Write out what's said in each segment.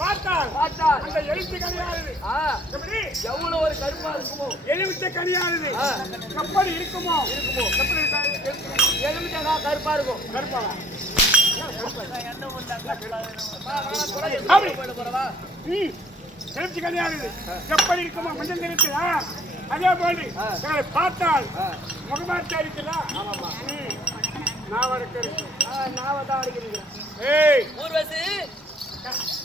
பார்த்தால் பார்த்தால் அந்த எழுத்து கனியானது எவ்வளவு ஒரு கருப்பா இருக்குமோ, எலுமிச்சை கனியானது கப்பல் இருக்குமோ கப்பல் எலுமிச்சை கருப்பா இருக்கும். கருப்பா எழுச்சி கனியானது கப்பல் இருக்குமா மஞ்சள் இருக்குதா? அதே போன்று பார்த்தால் முகமாட்டா இருக்குதா? நாவதான் அடிக்கிறீங்க. ஏய் ஊர்வசி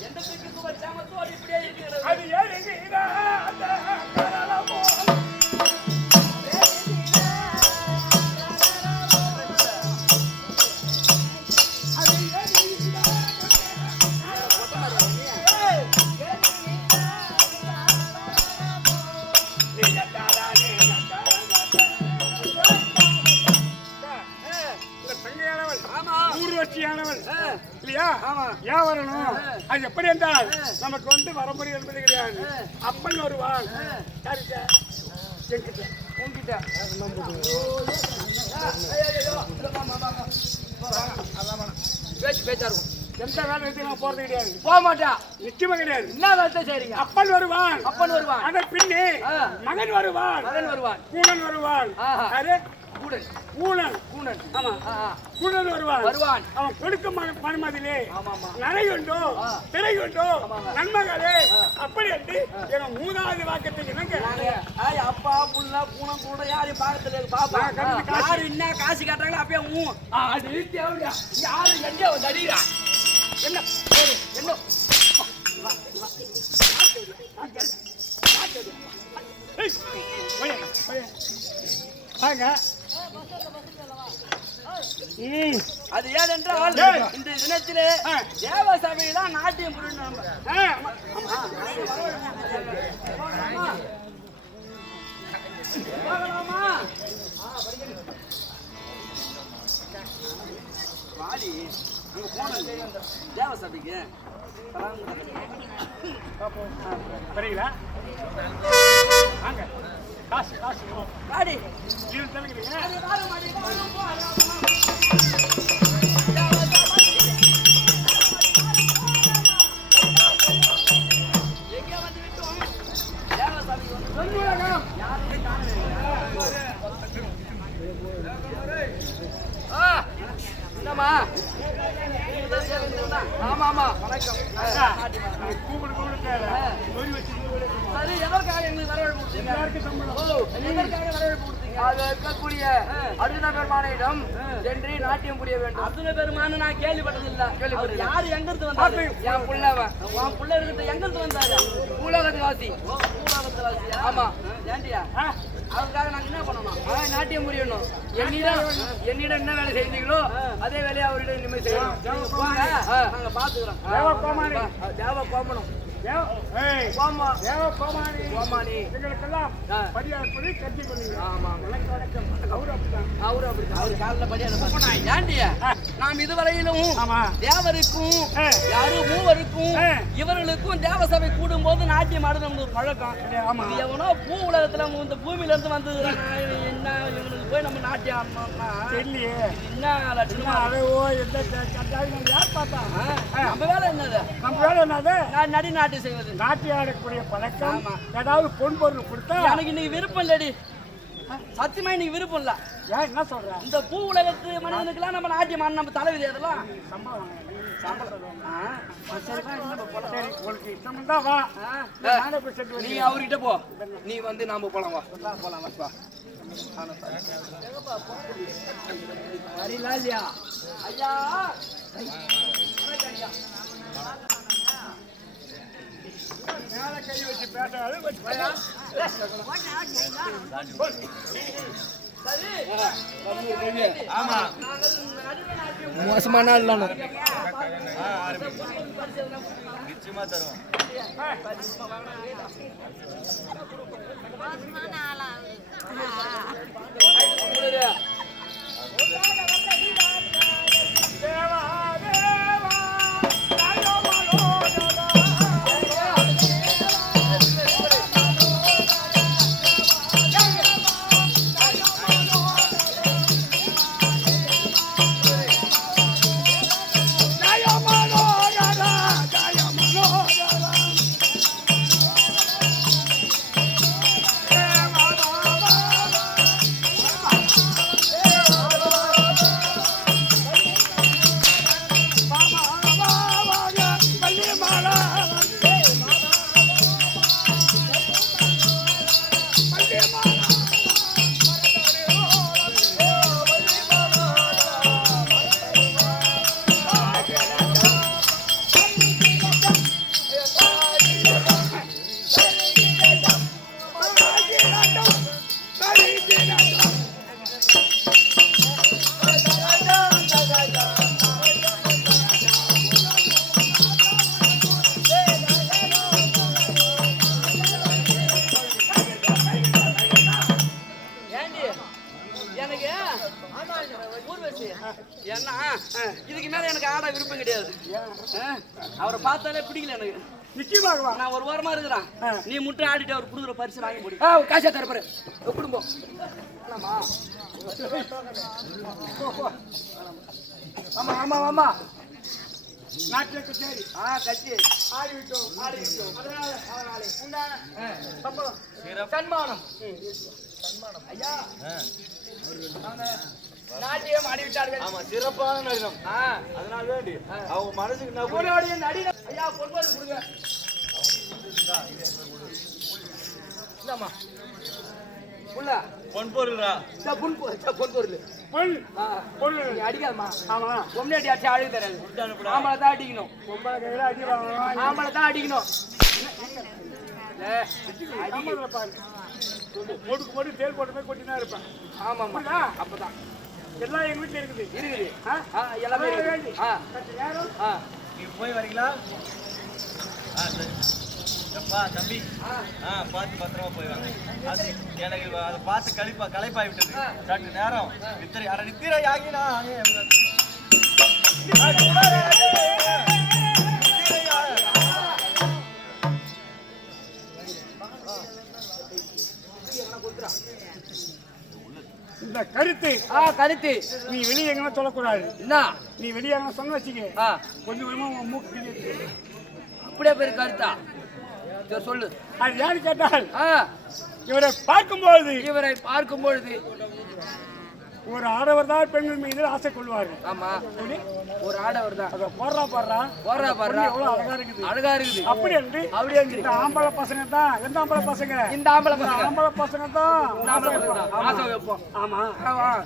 எந்த பிடிக்கு வச்சாமத்தோ இப்படியே இருக்கிறது. அது ஏன் எங்க அந்த கரலமோ இல்லையா? ஏன் வரணும்? அது எப்படி என்றால் நமக்கு வந்து வரமுறை என்பது கிடையாது. அப்பன் வருவான். பேச்சா இருக்கும். எந்த வேலை நான் போறது கிடையாது. போக மாட்டா. நிச்சயமா கிடையாது. என்ன வேலை செய்றீங்க? அப்பன் வருவான். அப்பன் வருவான். அதன் பின்னே மகன் வருவான். மகன் வருவான். கூணன் வருவான். அரே கூணன் ஆமா கூணன் வருவான். அவன் கொடுக்கும் பணமதிலே நரையுண்டோ திரையுண்டோ நன்மகளே அப்படி என்று என மூணாவது வாக்கத்துக்கு என்னங்க அப்பா புள்ள பூனம் கூட யாரையும் பாக்கத்துல பாப்பா யாரு என்ன காசு கேட்டாங்களோ அப்பயே அது தேவையா யாரு எங்க தடியா என்ன என்ன அது ஏனென்றால் இந்த தினத்திலே தேவசபையில நாட்டியம் வாடி அங்க போன தேவசபைக்கு சரிங்களா? காசு காசு வாடி இது தெரிஞ்சுக்கிறீங்க. ஆமா ஆமா வணக்கம். சரி எதற்காக எங்களுக்கு வரவேற்பு அது இருக்கக்கூடிய அர்ஜுன பெருமானிடம் சென்று நாட்டியம் புரிய வேண்டும். அர்ஜுன பெருமானு நான் கேள்விப்பட்டதில்லை. யாரு எங்க இருந்து வந்தாரு? என் புள்ளவன். உன் புள்ள இருக்கிறது எங்க இருந்து வந்தாரு? பூலோகத்து வாசி. பூலோகத்து வாசி ஆமா. ஏண்டியா அதுக்காக நாங்க என்ன பண்ணணும்? நாட்டியம் புரியணும். என்னிடம் என்ன வேலை செய்தீங்களோ அதே வேலையை அவரிடம் இனிமேல் செய்யணும். நாங்க பாத்துக்கிறோம். தேவ கோமனம் நாம் இதுவரையிலும் தேவருக்கும் யாரும் மூவருக்கும் இவர்களுக்கும் தேவசபை கூடும் போது நாட்டியம் ஆடுறது பழக்கம். எவனோ பூ உலகத்துல இந்த பூமியில இருந்து வந்து என்ன இவனுக்கு போய் நம்ம நாட்டியம் ஆடணும்னா என்ன லட்சணமா யார் பார்த்தா நம்ம வேலை என்னது? நம்ம வேலை என்னது? நடி நாட்டி செய்வது. நாட்டி ஆடக்கூடிய பழக்கம். ஏதாவது பொன்பொருள் கொடுத்தா எனக்கு இன்னைக்கு விருப்பம் இல்லடி. சத்தியமா இன்னைக்கு விருப்பம் இல்ல. ஏன் என்ன சொல்ற? இந்த பூ உலகத்து மனிதனுக்கெல்லாம் நம்ம நாட்டியம் ஆட நம்ம தலைவிதி அதெல்லாம் நீ அவர்கிட்ட போ. நீ வந்து நாம போலாம் வா போலாம் வா. இல்லையா ஐயா மேல கை வச்சு பேசாது மோசமான நிச்சயமா தருவோம். அவரை பார்த்தாலே பிடிக்கல எனக்கு. நிச்சயமாகவா? நான் ஒரு வாரமா இருக்கிறேன். ஆ. நீ முட்டை ஆடிட்டு அவர் கொடுக்குற பரிசு வாங்கி போடு. காசா தரப்பாரு குடும்பம். ஆமா ஆமா ஆமா. நாட்டில கச்சேரி கட்சி ஆடிவிட்டோம். அதனாலே உண்டான சம்பளம் சன்மானம். ஐயா நாட்டியம் ஆடிவிட்டார்கள். ஆமா, சிறப்பான நடினம். அதனால வேண்டி அவங்க மனசுக்கு என்ன உங்களுடைய நடினம். ஐயா பொறுப்பாடு கொடுங்க. இந்தாம்மா உள்ள பொன் பொருள்ரா. பொன் பொருள் பொன் பொருள் நீ அடிக்காதம்மா. ஆமா பொம்னாடி அடிச்சு அழுகு தராது. ஆம்பளை தான் அடிக்கணும். பொம்பளை கையில அடி வாங்கணும். ஆம்பளை தான் அடிக்கணும். ஆம்பளை பாரு போட்டு போட்டு தேல் போட்டு போய் கொட்டினா இருப்பேன். ஆமாம்மா அப்படியா? அப்பதான் எல்லாம் எங்க வீட்டுல இருக்குது. இருக்குது. ஆ? எல்லாமே வேண்டி. இருக்குது. சற்று நேரம் நீங்க போய் வரீங்களா? சரி. எப்பா தம்பி, பார்த்து பத்திரமா போய் வாங்க. அது எனக்கு அதை பார்த்து களைப்பாய் விட்டது. சற்று நேரம் நித்திரை ஆகினா இந்த கருத்து கருத்து நீ வெளியே எங்கன்னா சொல்லக்கூடாது. என்ன நீ வெளியே எங்கன்னா சொன்ன வச்சுக்க கொஞ்சம் கொஞ்சமா உன் மூக்கு கிழியுது. அப்படியே பேரு கருத்தா? சரி, சொல்லு. அது யாரு கேட்டால் இவரை பார்க்கும் பொழுது ஒரு ஆடவர் தான் பெண்கள் மீது ஆசை கொள்வார்கள். ஆமா, ஒரு ஆடவர் தான். அதை போடுறா பாடுறா எவ்வளவு அழகா இருக்குது. அழகா இருக்குது. அப்படி என்று இந்த ஆம்பளை பசங்க தான். எந்த ஆம்பளை பசங்க? இந்த ஆம்பளை பசங்க தான் ஆசை வைப்போம். ஆமா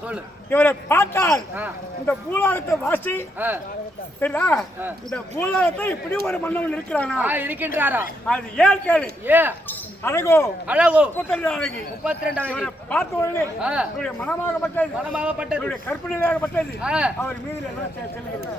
சொல்லு. இவரை பார்த்தால் இந்த பூலோகத்தை வாசி தெரியுதா? இந்த பூலோகத்தை இப்படி ஒரு மன்னவன் இருக்கிறானா? இருக்கின்றாரா? அது ஏன் கேளு. அழகோ 32 அழகு. 32 இவரை பார்த்த உடனே இவருடைய மனமாகப்பட்டது கற்பனையாகப்பட்டது கற்பனையாகப்பட்டது அவர் மீது எல்லாம் செல்கிறது.